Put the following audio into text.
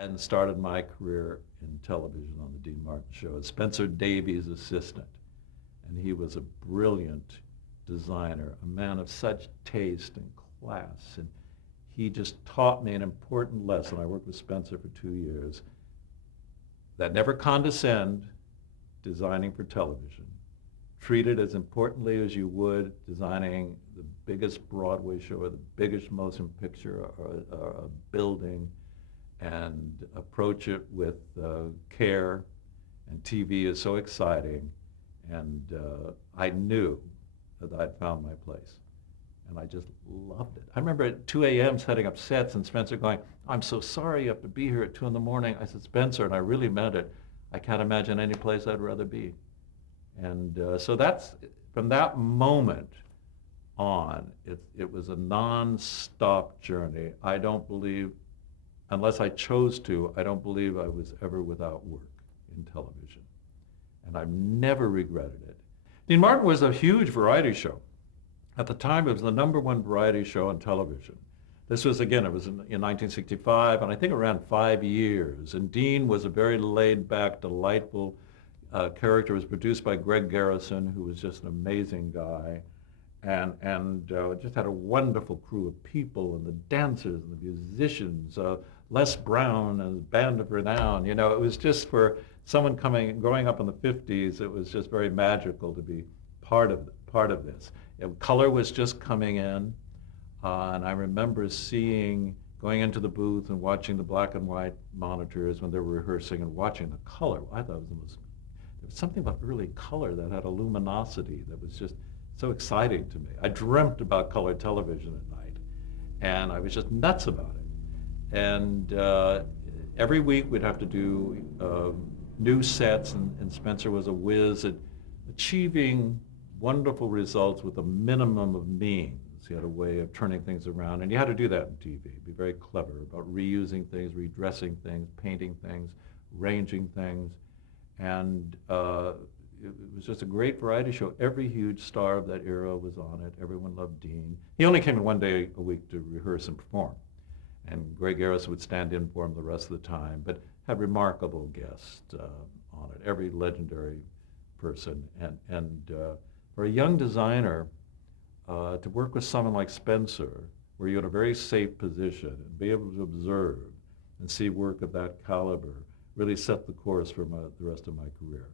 and started my career in television on the Dean Martin Show as Spencer Davies' assistant. And he was a brilliant designer, a man of such taste and class. And he just taught me an important lesson. I worked with Spencer for 2 years, that never condescend designing for television. Treat it as importantly as you would designing the biggest Broadway show or the biggest motion picture or a building, and approach it with care. And TV is so exciting. And I knew that I'd found my place. And I just loved it. I remember at 2 a.m. setting up sets and Spencer going, "I'm so sorry you have to be here at 2 in the morning." I said, "Spencer," and I really meant it, "I can't imagine any place I'd rather be." And so that's, from that moment on, it was a non-stop journey. I don't believe, unless I chose to, I don't believe I was ever without work in television. And I've never regretted it. Dean Martin was a huge variety show. At the time, it was the #1 variety show on television. This was, again, it was in 1965, and I think around 5 years. And Dean was a very laid-back, delightful character. It was produced by Greg Garrison, who was just an amazing guy, and just had a wonderful crew of people, and the dancers and the musicians. Les Brown and the Band of Renown. You know, it was just, for someone growing up in the 50s, it was just very magical to be part of this. Color was just coming in, and I remember going into the booth and watching the black and white monitors when they were rehearsing and watching the color. I thought there was something about early color that had a luminosity that was just so exciting to me. I dreamt about color television at night, and I was just nuts about it. And every week we'd have to do new sets, and Spencer was a whiz at achieving wonderful results with a minimum of means. He had a way of turning things around, and you had to do that in TV. Be very clever about reusing things, redressing things, painting things, arranging things. And it was just a great variety show. Every huge star of that era was on it. Everyone loved Dean. He only came in 1 day a week to rehearse and perform. And Greg Garrison would stand in for him the rest of the time, but had remarkable guests on it, every legendary person. And for a young designer, to work with someone like Spencer, where you're in a very safe position and be able to observe and see work of that caliber, really set the course for the rest of my career.